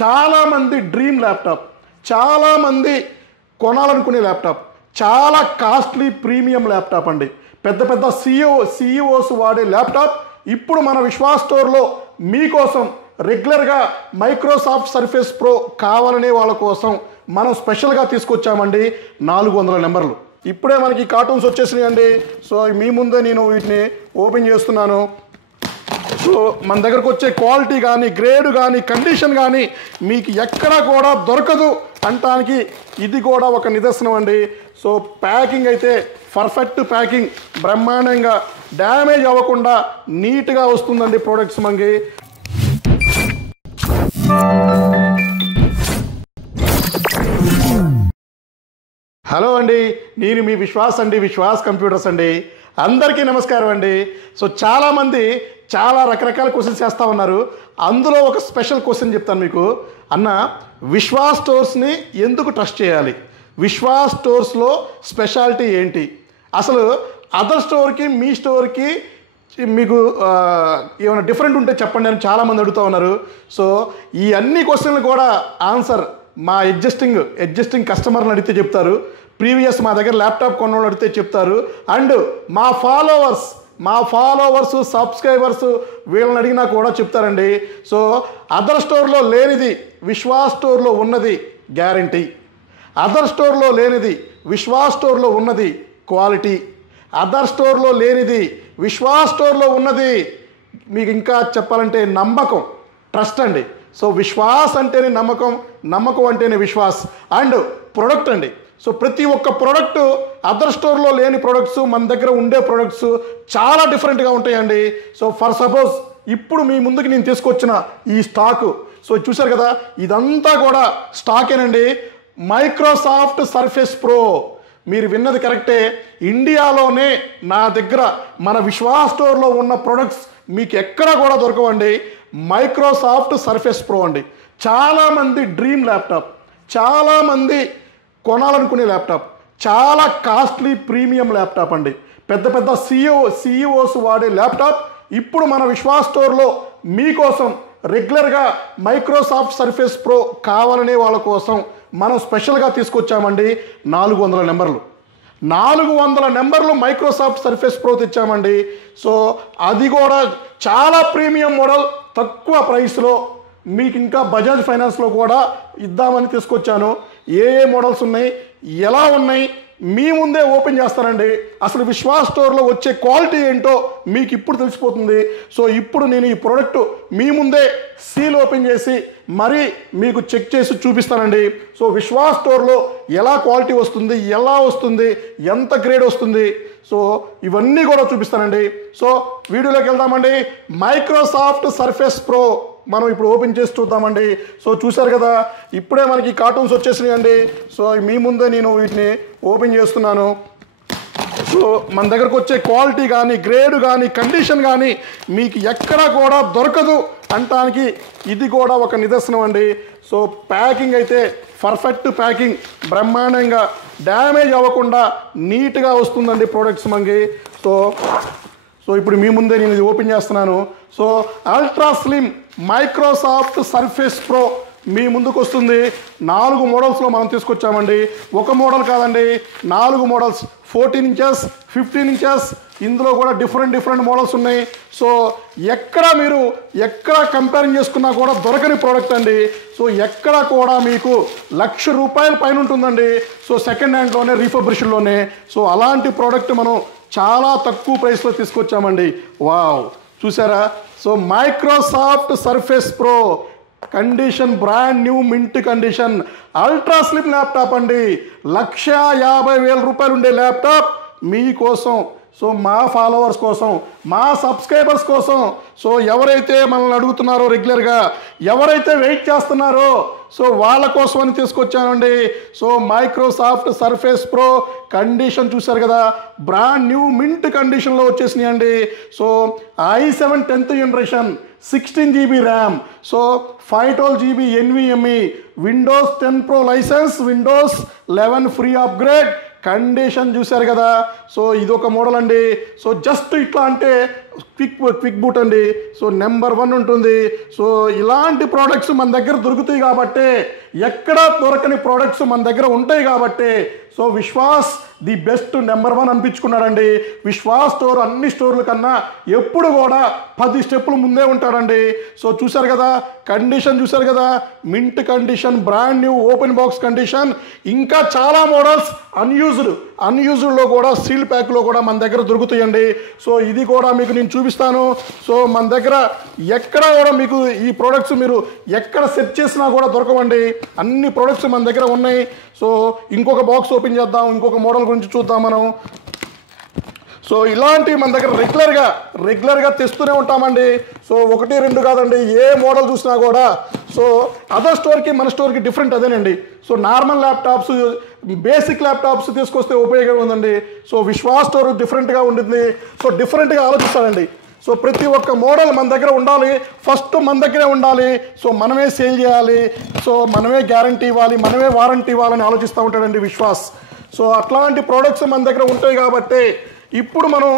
చాలామంది dream laptop, చాలామంది కొనాలనుకునే laptop, చాలా కాస్ట్లీ ప్రీమియం ల్యాప్టాప్ అండి. పెద్ద పెద్ద సిఇఓస్ వాడే ల్యాప్టాప్ ఇప్పుడు మన విశ్వాస్ స్టోర్లో మీకోసం రెగ్యులర్గా మైక్రోసాఫ్ట్ సర్ఫేస్ ప్రో కావాలనే వాళ్ళ కోసం మనం స్పెషల్గా తీసుకొచ్చామండి. 400 నెంబర్లు. ఇప్పుడే మనకి కార్టూన్స్ వచ్చేసినాయి అండి. సో మీ ముందే నేను వీటిని ఓపెన్ చేస్తున్నాను. సో మన దగ్గరకు వచ్చే క్వాలిటీ కానీ, గ్రేడ్ కానీ, కండిషన్ కానీ మీకు ఎక్కడా కూడా దొరకదు అంటానికి ఇది కూడా ఒక నిదర్శనం అండి. సో ప్యాకింగ్ అయితే పర్ఫెక్ట్ ప్యాకింగ్, బ్రహ్మాండంగా డ్యామేజ్ అవ్వకుండా నీట్గా వస్తుందండి ప్రోడక్ట్స్ మనకి. హలో అండి, నేను మీ విశ్వాస్ అండి, విశ్వాస్ కంప్యూటర్స్ అండి. అందరికీ నమస్కారం అండి. సో చాలామంది చాలా రకరకాల క్వశ్చన్స్ చేస్తూ ఉన్నారు. అందులో ఒక స్పెషల్ క్వశ్చన్ చెప్తాను మీకు. అన్న, విశ్వాస్ స్టోర్స్ని ఎందుకు ట్రస్ట్ చేయాలి? విశ్వాస్ స్టోర్స్లో స్పెషాలిటీ ఏంటి? అసలు అదర్ స్టోర్కి మీ స్టోర్కి మీకు ఏమైనా డిఫరెంట్ ఉంటే చెప్పండి అని చాలామంది అడుగుతూ ఉన్నారు. సో ఈ అన్ని క్వశ్చన్లు కూడా ఆన్సర్ మా ఎగ్జిస్టింగ్ కస్టమర్ని అడిగితే చెప్తారు, ప్రీవియస్ మా దగ్గర ల్యాప్టాప్ కొన్నోళ్ళు అడిగితే చెప్తారు, అండ్ మా ఫాలోవర్స్ సబ్స్క్రైబర్స్ వీళ్ళని అడిగినా కూడా చెప్తారండి. సో అదర్ స్టోర్లో లేనిది విశ్వాస్ స్టోర్లో ఉన్నది గ్యారంటీ, అదర్ స్టోర్లో లేనిది విశ్వాస్ స్టోర్లో ఉన్నది క్వాలిటీ, అదర్ స్టోర్లో లేనిది విశ్వాస్ స్టోర్లో ఉన్నది మీకు ఇంకా చెప్పాలంటే నమ్మకం, ట్రస్ట్ అండి. సో విశ్వాస్ అంటేనే నమ్మకం, నమ్మకం అంటేనే విశ్వాస్, అండ్ ప్రొడక్ట్ అండి. సో ప్రతి ఒక్క ప్రోడక్ట్ అదర్ స్టోర్లో లేని ప్రొడక్ట్స్ మన దగ్గర ఉండే ప్రొడక్ట్స్ చాలా డిఫరెంట్గా ఉంటాయండి. సో ఫర్ సపోజ్ ఇప్పుడు మీ ముందుకు నేను తీసుకొచ్చిన ఈ స్టాకు, సో చూశారు కదా, ఇదంతా కూడా స్టాకేనండి. మైక్రోసాఫ్ట్ సర్ఫేస్ ప్రో, మీరు విన్నది కరెక్టే. ఇండియాలోనే నా దగ్గర మన విశ్వాస్ స్టోర్లో ఉన్న ప్రొడక్ట్స్ మీకు ఎక్కడా కూడా దొరకవండి. మైక్రోసాఫ్ట్ సర్ఫేస్ ప్రో అండి. చాలామంది డ్రీమ్ ల్యాప్టాప్, చాలామంది కొనాలనుకునే ల్యాప్టాప్, చాలా కాస్ట్లీ ప్రీమియం ల్యాప్టాప్ అండి. పెద్ద పెద్ద సిఇఓస్ వాడే ల్యాప్టాప్ ఇప్పుడు మన విశ్వాస్ స్టోర్లో మీకోసం రెగ్యులర్గా మైక్రోసాఫ్ట్ సర్ఫేస్ ప్రో కావాలనే వాళ్ళ కోసం మనం స్పెషల్గా తీసుకొచ్చామండి. 400 నెంబర్లు, 400 నెంబర్లు మైక్రోసాఫ్ట్ సర్ఫేస్ ప్రో తెచ్చామండి. సో అది కూడా చాలా ప్రీమియం మోడల్, తక్కువ ప్రైస్లో మీకు ఇంకా బజాజ్ ఫైనాన్స్లో కూడా ఇద్దామని తీసుకొచ్చాను. ఏ మోడల్స్ ఉన్నాయి, ఎలా ఉన్నాయి మీ ముందే ఓపెన్ చేస్తానండి. అసలు విశ్వాస్ స్టోర్లో వచ్చే క్వాలిటీ ఏంటో మీకు ఇప్పుడు తెలిసిపోతుంది. సో ఇప్పుడు నేను ఈ ప్రోడక్ట్ మీ ముందే సీల్ ఓపెన్ చేసి మరీ మీకు చెక్ చేసి చూపిస్తానండి. సో విశ్వాస్ స్టోర్లో ఎలా క్వాలిటీ వస్తుంది, ఎలా వస్తుంది, ఎంత గ్రేడ్ వస్తుంది, సో ఇవన్నీ కూడా చూపిస్తానండి. సో వీడియోలోకి వెళ్దామండి. మైక్రోసాఫ్ట్ సర్ఫేస్ ప్రో మనం ఇప్పుడు ఓపెన్ చేసి చూద్దామండి. సో చూశారు కదా, ఇప్పుడే మనకి కార్టూన్స్ వచ్చేసినాయి అండి. సో మీ ముందే నేను వీటిని ఓపెన్ చేస్తున్నాను. సో మన దగ్గరకు వచ్చే క్వాలిటీ కానీ, గ్రేడ్ కానీ, కండిషన్ కానీ మీకు ఎక్కడా కూడా దొరకదు అంటానికి ఇది కూడా ఒక నిదర్శనం అండి. సో ప్యాకింగ్ అయితే పర్ఫెక్ట్ ప్యాకింగ్, బ్రహ్మాండంగా డ్యామేజ్ అవ్వకుండా నీట్గా వస్తుందండి ప్రోడక్ట్స్ మనకి. సో ఇప్పుడు మీ ముందే నేను ఇది ఓపెన్ చేస్తున్నాను. So ultra slim Microsoft Surface Pro మీ ముందుకు వస్తుంది. 4 మోడల్స్లో మనం తీసుకొచ్చామండి. ఒక మోడల్ కాదండి, 4 మోడల్స్, 14 ఇంచెస్, 15 ఇంచెస్, ఇందులో కూడా డిఫరెంట్ మోడల్స్ ఉన్నాయి. సో మీరు ఎక్కడ కంపేరింగ్ చేసుకున్నా కూడా దొరకని ప్రోడక్ట్ అండి. సో ఎక్కడ కూడా మీకు ₹1,00,000 పైన ఉంటుందండి. సో సెకండ్ హ్యాండ్లోనే, రీఫర్బిష్డ్లోనే. సో అలాంటి ప్రోడక్ట్ మనం చాలా తక్కువ ప్రైస్లో తీసుకొచ్చామండి. వావ్, చూసారా? So Microsoft Surface Pro condition brand new mint condition ultra slim laptop అండి. ₹1,50,000 ఉండే ల్యాప్టాప్ మీకోసం, సో మా ఫాలోవర్స్ కోసం, మా సబ్స్క్రైబర్స్ కోసం, సో ఎవరైతే మనల్ని అడుగుతున్నారో రెగ్యులర్గా, ఎవరైతే వెయిట్ చేస్తున్నారో, సో వాళ్ళ కోసం అని తీసుకొచ్చానండి. So Microsoft Surface Pro condition చూశారు కదా, బ్రాండ్ న్యూ మింట్ కండిషన్లో వచ్చేసినాయి అండి. So i7 10th generation, 16 GB RAM, so 512 GB NVMe, Windows 10 Pro licence, Windows 11 free upgrade, condition చూశారు కదా. సో ఇదొక మోడల్ అండి. సో జస్ట్ ఇట్లా అంటే క్విక్ బూట్ అండి. సో నెంబర్ 1 ఉంటుంది. సో ఇలాంటి ప్రోడక్ట్స్ మన దగ్గర దొరుకుతాయి కాబట్టి, ఎక్కడ దొరకని ప్రోడక్ట్స్ మన దగ్గర ఉంటాయి కాబట్టి, so Vishwas the best number 1 అనిపించుకున్నాడండి. విశ్వాస్ స్టోర్ అన్ని స్టోర్ల కన్నా ఎప్పుడు కూడా 10 స్టెప్పులు ముందే ఉంటాడండి. సో చూశారు కదా, కండిషన్ చూశారు కదా, mint condition, brand new open box condition. ఇంకా చాలా మోడల్స్ అన్యూజ్డ్లో కూడా సీల్ ప్యాక్లో కూడా మన దగ్గర దొరుకుతాయండి. సో ఇది కూడా మీకు నేను చూపిస్తాను. సో మన దగ్గర ఎక్కడ కూడా మీకు ఈ ప్రోడక్ట్స్ మీరు ఎక్కడ సెర్చ్ చేసినా కూడా దొరకవండి. అన్ని ప్రోడక్ట్స్ మన దగ్గర ఉన్నాయి. సో ఇంకొక బాక్స్ ఓపెన్ చేద్దాం, ఇంకొక మోడల్ గురించి చూద్దాం మనం. సో ఇలాంటివి మన దగ్గర రెగ్యులర్గా తెస్తూనే ఉంటామండి. సో 1, 2 కాదండి, ఏ మోడల్ చూసినా కూడా. సో అదర్ స్టోర్కి మన స్టోర్కి డిఫరెంట్ అదేనండి. So normal laptops, basic laptops తీసుకొస్తే ఉపయోగం ఉందండి. సో విశ్వాస్ స్టోర్ డిఫరెంట్గా ఉంటుంది. సో డిఫరెంట్గా ఆలోచిస్తాడండి. సో ప్రతి ఒక్క మోడల్ మన దగ్గర ఉండాలి, ఫస్ట్ మన దగ్గరే ఉండాలి. సో మనమే సేల్ చేయాలి, సో మనమే గ్యారంటీ ఇవ్వాలి, మనమే వారంటీ ఇవ్వాలని ఆలోచిస్తూ ఉంటాడండి విశ్వాస్. సో అట్లాంటి ప్రోడక్ట్స్ మన దగ్గర ఉంటాయి కాబట్టి ఇప్పుడు మనం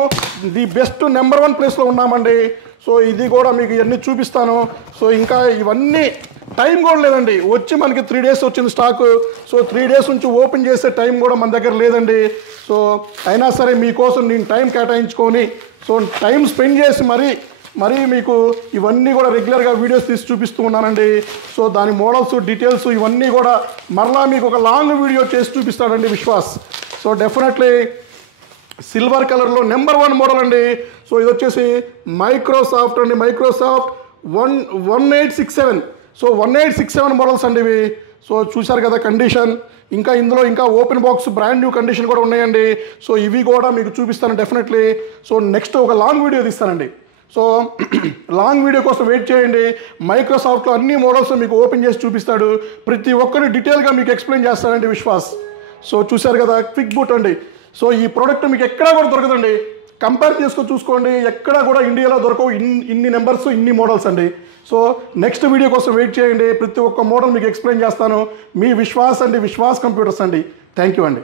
ది బెస్ట్ నెంబర్ 1 ప్లేస్లో ఉన్నామండి. సో ఇది కూడా మీకు ఇవన్నీ చూపిస్తాను. సో ఇంకా ఇవన్నీ టైం కూడా లేదండి. వచ్చి మనకి 3 డేస్ వచ్చింది స్టాకు. సో 3 డేస్ నుంచి ఓపెన్ చేసే టైం కూడా మన దగ్గర లేదండి. సో అయినా సరే మీకోసం నేను టైం కేటాయించుకొని, సో టైం స్పెండ్ చేసి మరీ మీకు ఇవన్నీ కూడా రెగ్యులర్గా వీడియోస్ తీసి చూపిస్తూ ఉన్నానండి. సో దాని మోడల్స్, డీటెయిల్స్ ఇవన్నీ కూడా మరలా మీకు ఒక లాంగ్ వీడియో చేసి చూపిస్తాడండి విశ్వాస్. సో డెఫినెట్లీ సిల్వర్ కలర్లో నెంబర్ 1 మోడల్ అండి. సో ఇది వచ్చేసి మైక్రోసాఫ్ట్ అండి, మైక్రోసాఫ్ట్ 1867. సో 1867 మోడల్స్ అండి ఇవి. సో చూశారు కదా కండిషన్. ఇంకా ఇందులో ఇంకా open box brand new condition కూడా ఉన్నాయండి. సో ఇవి కూడా మీకు చూపిస్తాను డెఫినెట్లీ. సో నెక్స్ట్ ఒక లాంగ్ వీడియో తీస్తానండి. సో లాంగ్ వీడియో కోసం వెయిట్ చేయండి. మైక్రోసాఫ్ట్లో అన్ని మోడల్స్ మీకు ఓపెన్ చేసి చూపిస్తాడు. ప్రతి ఒక్కరు డీటెయిల్గా మీకు ఎక్స్ప్లెయిన్ చేస్తాడండి విశ్వాస్. సో చూశారు కదా, క్విక్ బూట్ అండి. సో ఈ ప్రోడక్ట్ మీకు ఎక్కడా కూడా దొరకదండి. కంపేర్ చేసుకొని చూసుకోండి, ఎక్కడా కూడా ఇండియాలో దొరకవు ఇన్ని నెంబర్స్, ఇన్ని మోడల్స్ అండి. సో నెక్స్ట్ వీడియో కోసం వెయిట్ చేయండి. ప్రతి ఒక్క మోడల్ మీకు ఎక్స్ప్లెయిన్ చేస్తాను. మీ విశ్వాస్ అండి, విశ్వాస్ కంప్యూటర్స్ అండి. థ్యాంక్ యూ అండి.